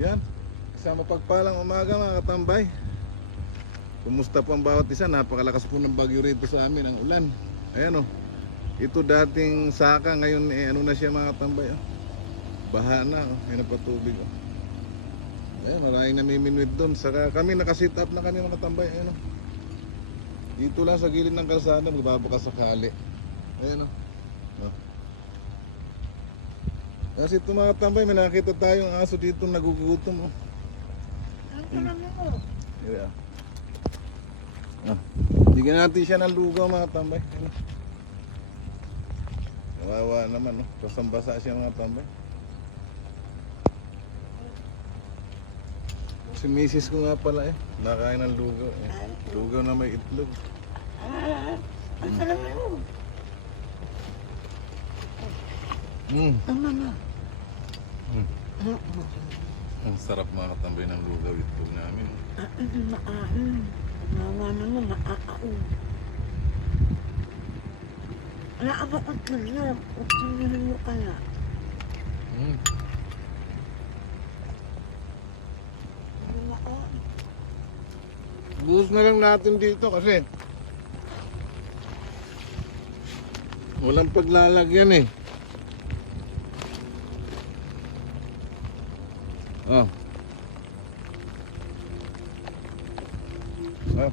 Yan, isang mapagpalang umaga mga katambay. Kumusta po ang bawat isa? Napakalakas po ng bagyo rito sa amin, ang ulan. Ayan o, ito dating saka, ngayon ano na siya mga katambay. Baha na, may napatubig. Ayan, maraming namiminwit doon. Saka kami nakasit up na kami mga katambay. Ayan o, dito lang sa gilid ng kalsada, magbabaka sakali. Ayan o. Kasi ito mga katambay, may nakita tayong aso dito nagugutom. Yeah. Bigyan natin siya ng lugaw mga tambay. Kawawa naman, no? Basang-basa siya mga tambay. Si misis ko nga pala nakain ng lugaw. Lugaw na may itlog. Ang sarap mga katambay ng lugaw itlog namin. Buhos na lang natin dito kasi walang paglalagyan Oh. Oh.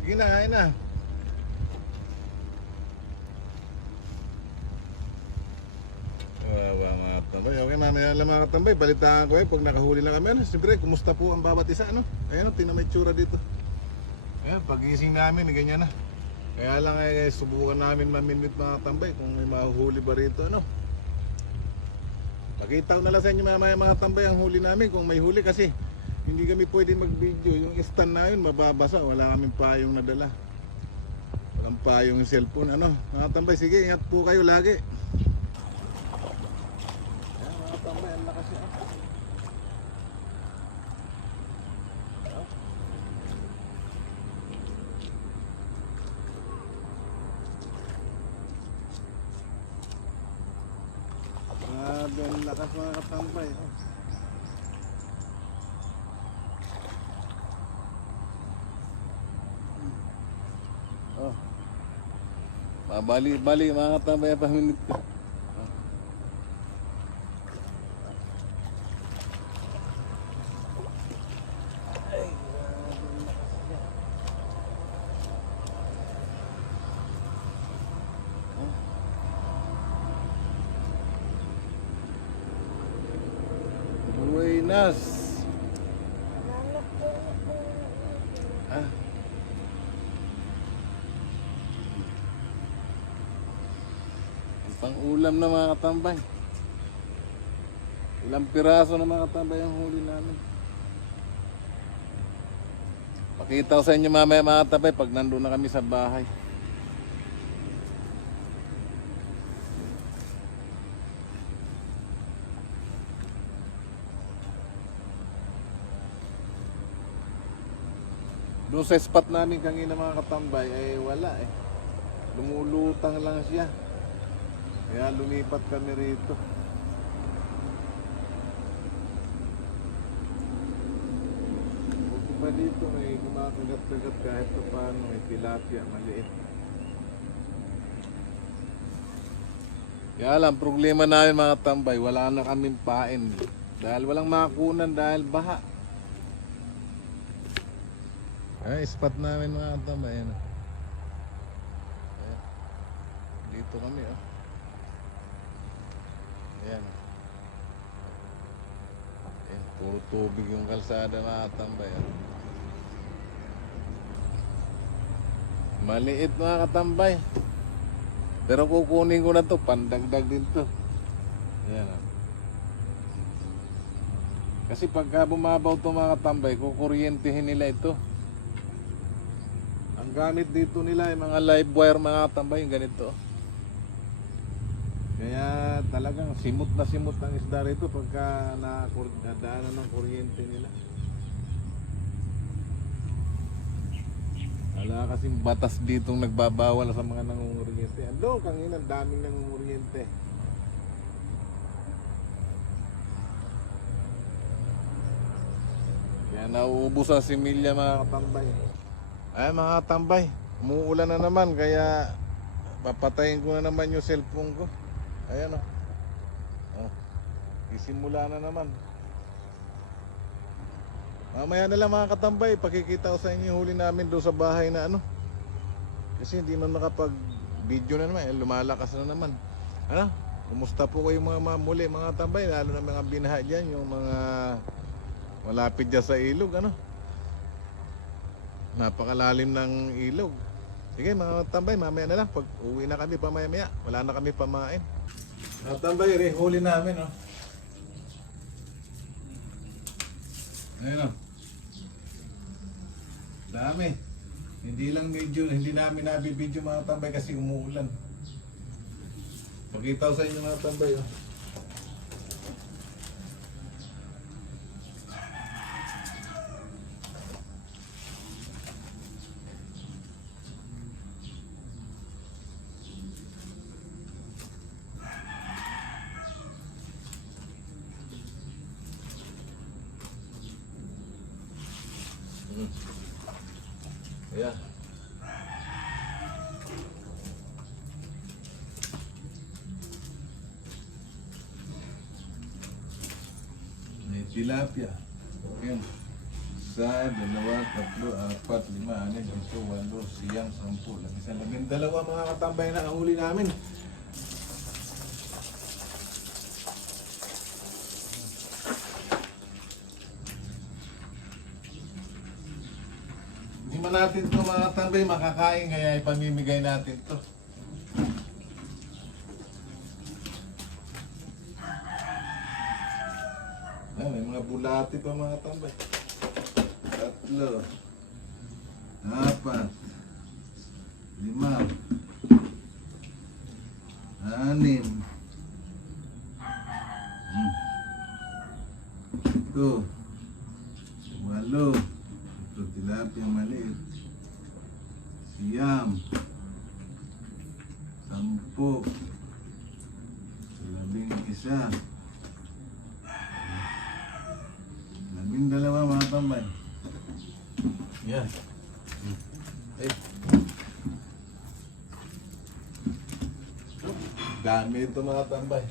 Sige na, kain na. Mga katambay. Okay, mamaya lang mga katambay. Balitaan ko pag nakahuli na kami. Siyempre, kumusta po ang bawat isa, ano? Ayan, tingnan may tsura dito. Ayan, pagising namin, ganyan na. Kaya lang subukan namin maminute mga katambay kung may mahuhuli ba rito, ano? Pakita ko na lang sa inyo mga tambay ang huli namin kung may huli kasi hindi kami pwede mag-video. Yung stand na yun mababasa, wala kaming payong nadala. Walang payong yung cellphone, ano? Mga tambay, sige, ingat po kayo lagi. Ayan, mga tambay, ang lakas yun. Grabe ang lakas mga katambay. Bali mga katambay pa minute ko. Buenas. Pang ulam na mga katambay. Ilang piraso na mga katambay ang huli namin. Pakita ko sa inyo mamaya mga katambay pag nandun na kami sa bahay. Doon sa spot namin kanina mga katambay ay wala lumulutang lang siya. Kaya lumipat kami rito. Buti pa dito may kumakagat-kagat kahit pa paano, may tilapia maliit. Kaya lang, problema namin mga tambay, wala na kaming pain. Dahil walang makunan dahil baha. Ay, spot namin mga tambay. Dito kami Ayan. Ayan, puro tubig yung kalsada mga katambay. Maliit mga katambay. Pero kukunin ko na to, pandagdag din to. Ayan. Kasi pagka bumabaw to mga katambay, kukuryentehin nila ito. Ang gamit dito nila ay mga live wire mga katambay, yung ganito. Kaya talagang simot na simot ang isda rito pagka nadaanan ng kuryente nila. Wala kasing batas ditong nagbabawal sa mga nangunguryente. Ano, kanina daming nangunguryente. Kaya nauubos ang similya mga katambay. Ay mga katambay, umuulan na naman kaya papatayin ko na naman yung cellphone ko. Ayan o. Oh, isimula na naman. Mamaya na lang mga katambay, pakikita ko sa inyo yung huli namin doon sa bahay na ano. Kasi hindi man nakapag video na naman, lumalakas na naman. Ano? Kumusta po kayo mga muli mga katambay, lalo na mga binaha dyan, yung mga malapit dyan sa ilog, ano? Napakalalim ng ilog. Sige mga katambay, mamaya na lang, pag uwi na kami pamaya-maya, wala na kami pamain. Mga katambay, huli namin, oh. Ayun o. Dami. Hindi lang medyo, hindi namin nabibidyo mga tambay kasi umuulan. Pakita ko sa inyo mga tambay o. Ayan. May tilapia. Ayan. Isa, dalawa, tatlo, apat, lima, anim, ito, walo, siyam, sampu. Labing-dalawa mga katambay na ang huli namin. Hindi man natin ito mga tambay makakain kaya ipamimigay natin ito. May mga bulati pa mga tambay. Tatlo, apat, lima, anim, ito, walo. Ito tilapia maliit. Siyam. Sampo. Labing-isa. Labing-dalawa mga tambay. Yan. Eh. Dami ito mga tambay.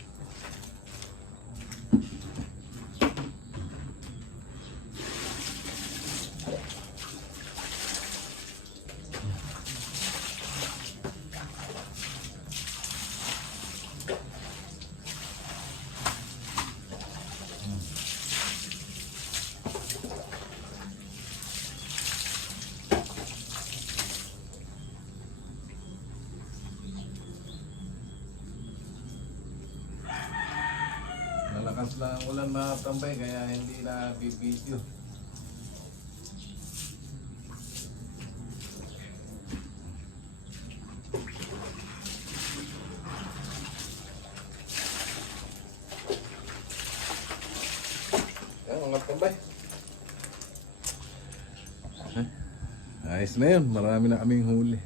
Malakas lang ang ulan mga tambay kaya hindi na bibidyo. Ayan mga tambay. Ayos na yun, marami na kaming huli.